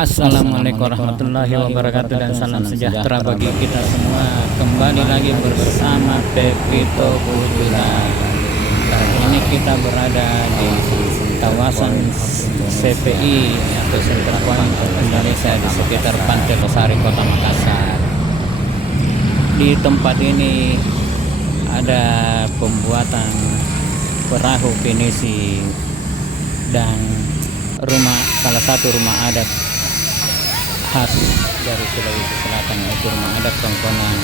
Assalamualaikum warahmatullahi wabarakatuh dan salam sejahtera bagi kita semua. Kembali lagi bersama Pepito Bujula. Kali ini kita berada di kawasan CPI atau Center Point Indonesia di sekitar Pantai Losari, Kota Makassar. Di tempat ini ada pembuatan perahu pinisi dan salah satu rumah adat khas dari Sulawesi Selatan, yaitu rumah adat Tongkonan,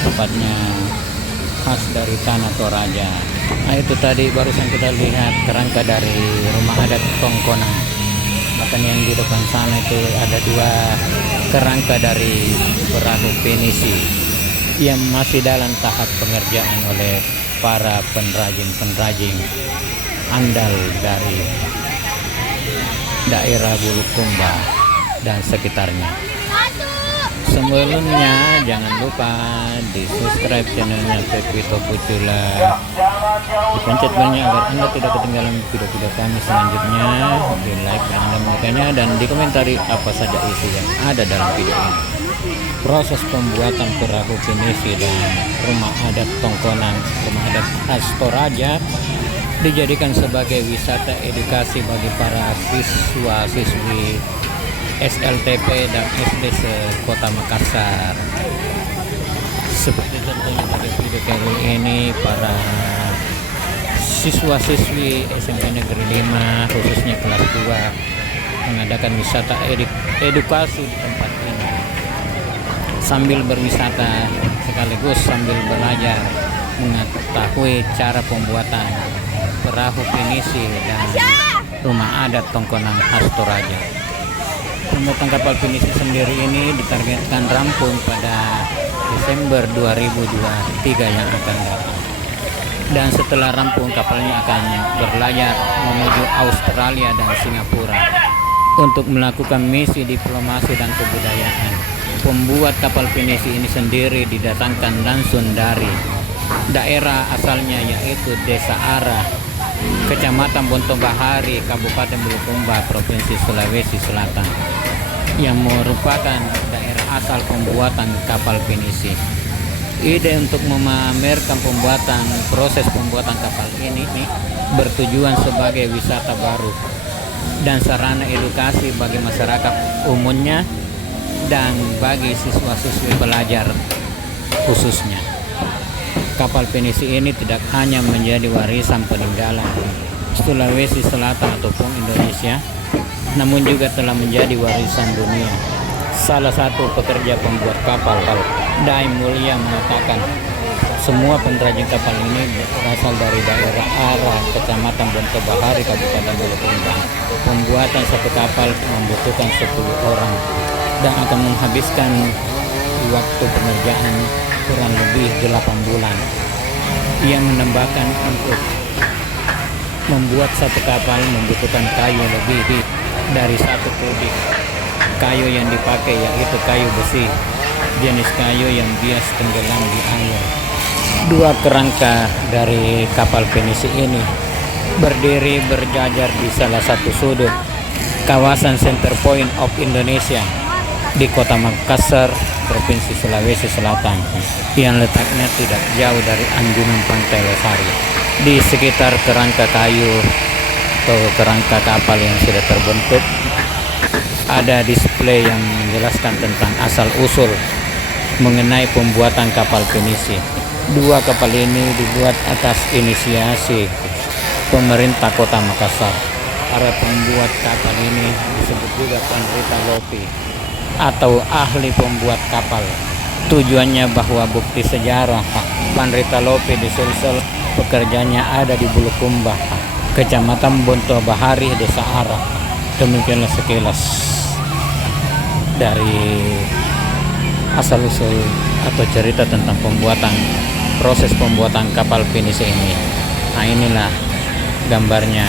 tepatnya khas dari Tanah Toraja. Nah, itu tadi barusan kita lihat kerangka dari rumah adat Tongkonan. Bahkan yang di depan sana itu ada dua kerangka dari perahu pinisi yang masih dalam tahap pengerjaan oleh para pengrajin andal dari daerah Bulukumba dan sekitarnya. Sebelumnya jangan lupa di subscribe channelnya Pepito Bujula, dipencet belnya agar Anda tidak ketinggalan video-video kami selanjutnya, di like dan Anda menyukainya, dan dikomentari apa saja isi yang ada dalam video ini. Proses pembuatan perahu pinisi dan rumah adat Tongkonan, rumah adat khas Toraja, dijadikan sebagai wisata edukasi bagi para siswa-siswi SLTP dan SD se-Kota Makassar. Seperti contohnya pada video kali ini, para siswa-siswi SMP Negeri 5 khususnya kelas 2 mengadakan wisata edukasi di tempat ini, sambil berwisata sekaligus sambil belajar mengetahui cara pembuatan perahu pinisi dan rumah adat Tongkonan khas Toraja. Pembuatan kapal pinisi sendiri ini ditargetkan rampung pada Desember 2023 yang akan datang. Dan setelah rampung, kapalnya akan berlayar menuju Australia dan Singapura untuk melakukan misi diplomasi dan kebudayaan. Pembuat kapal pinisi ini sendiri didatangkan langsung dari daerah asalnya, yaitu Desa Arah, Kecamatan Bontobahari, Kabupaten Bulukumba, Provinsi Sulawesi Selatan, yang merupakan daerah asal pembuatan kapal pinisi. Ide untuk memamerkan proses pembuatan kapal ini bertujuan sebagai wisata baru dan sarana edukasi bagi masyarakat umumnya dan bagi siswa-siswi pelajar khususnya. Kapal pinisi ini tidak hanya menjadi warisan peninggalan Sulawesi Selatan ataupun Indonesia, namun juga telah menjadi warisan dunia. Salah satu pekerja pembuat kapal, Dai Mulia, mengatakan semua pengrajin kapal ini berasal dari daerah Arah, Kecamatan Bontobahari, Kabupaten Bulukumba. Pembuatan satu kapal membutuhkan 10 orang dan akan menghabiskan waktu pengerjaan kurang lebih 8 bulan. Ia menambahkan untuk membuat satu kapal membutuhkan kayu lebih dari 1 kubik. Kayu yang dipakai yaitu kayu besi, jenis kayu yang bias tenggelam di air. Dua kerangka dari kapal pinisi ini berdiri berjajar di salah satu sudut kawasan Center Point of Indonesia di Kota Makassar, Provinsi Sulawesi Selatan, yang letaknya tidak jauh dari anjungan Pantai Losari. Di sekitar kerangka kayu atau kerangka kapal yang sudah terbentuk, ada display yang menjelaskan tentang asal-usul mengenai pembuatan kapal pinisi. Dua kapal ini dibuat atas inisiasi pemerintah Kota Makassar. Para pembuat kapal ini disebut juga Panrita Lopi atau ahli pembuat kapal. Tujuannya bahwa bukti sejarah Panrita Lopi di Sulsel, pekerjaannya ada di Bulukumba, Kecamatan Bontobahari, Desa Arah. Demikianlah sekilas dari asal-usul atau cerita tentang proses pembuatan kapal pinisi ini. Nah, inilah gambarnya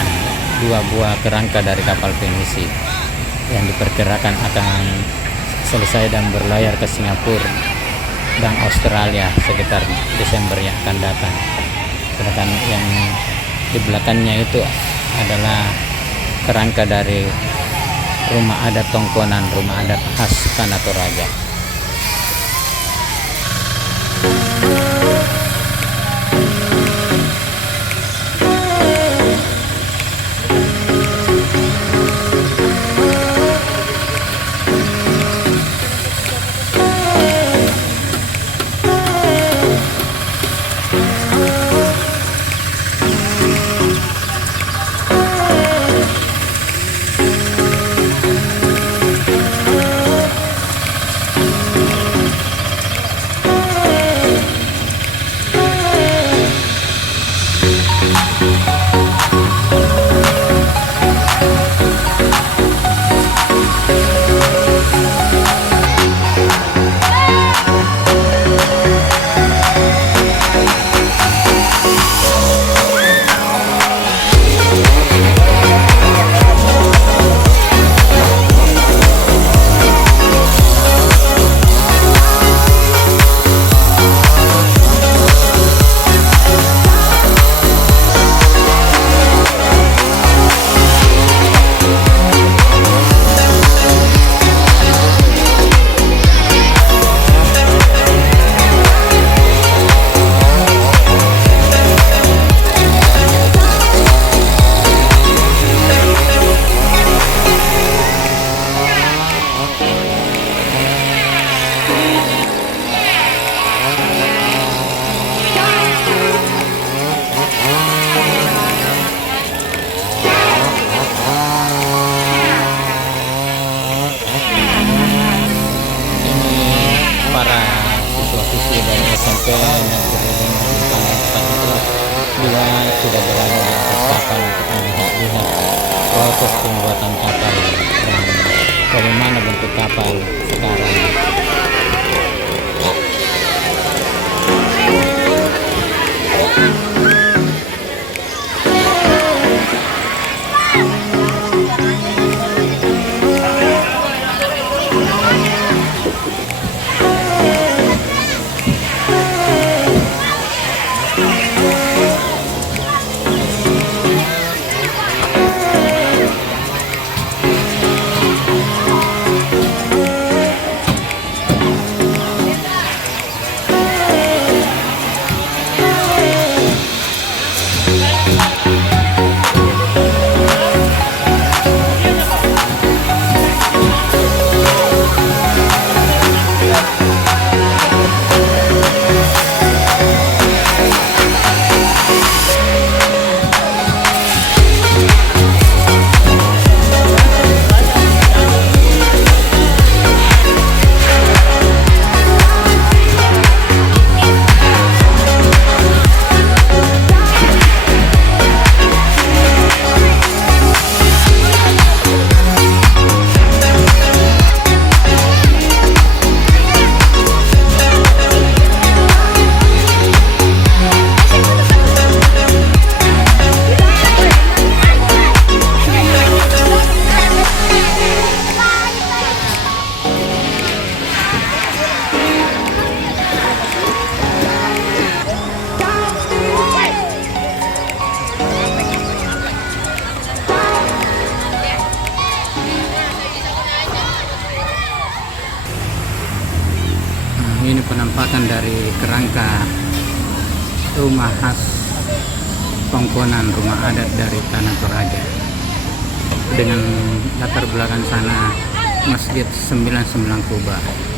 dua buah kerangka dari kapal pinisi yang diperkirakan akan selesai dan berlayar ke Singapura dan Australia sekitar Desember yang akan datang. Sedangkan yang di belakangnya itu adalah kerangka dari rumah adat Tongkonan, rumah adat khas Tanah Toraja. SMP Negeri 5 tempat itu juga sudah berada di atas kapal untuk melihat-lihat proses pembuatan kapal dan bagaimana bentuk kapal sekarang. Ini penampakan dari kerangka rumah khas Tongkonan, rumah adat dari Tanah Toraja. Dengan latar belakang sana Masjid 99 Kubah.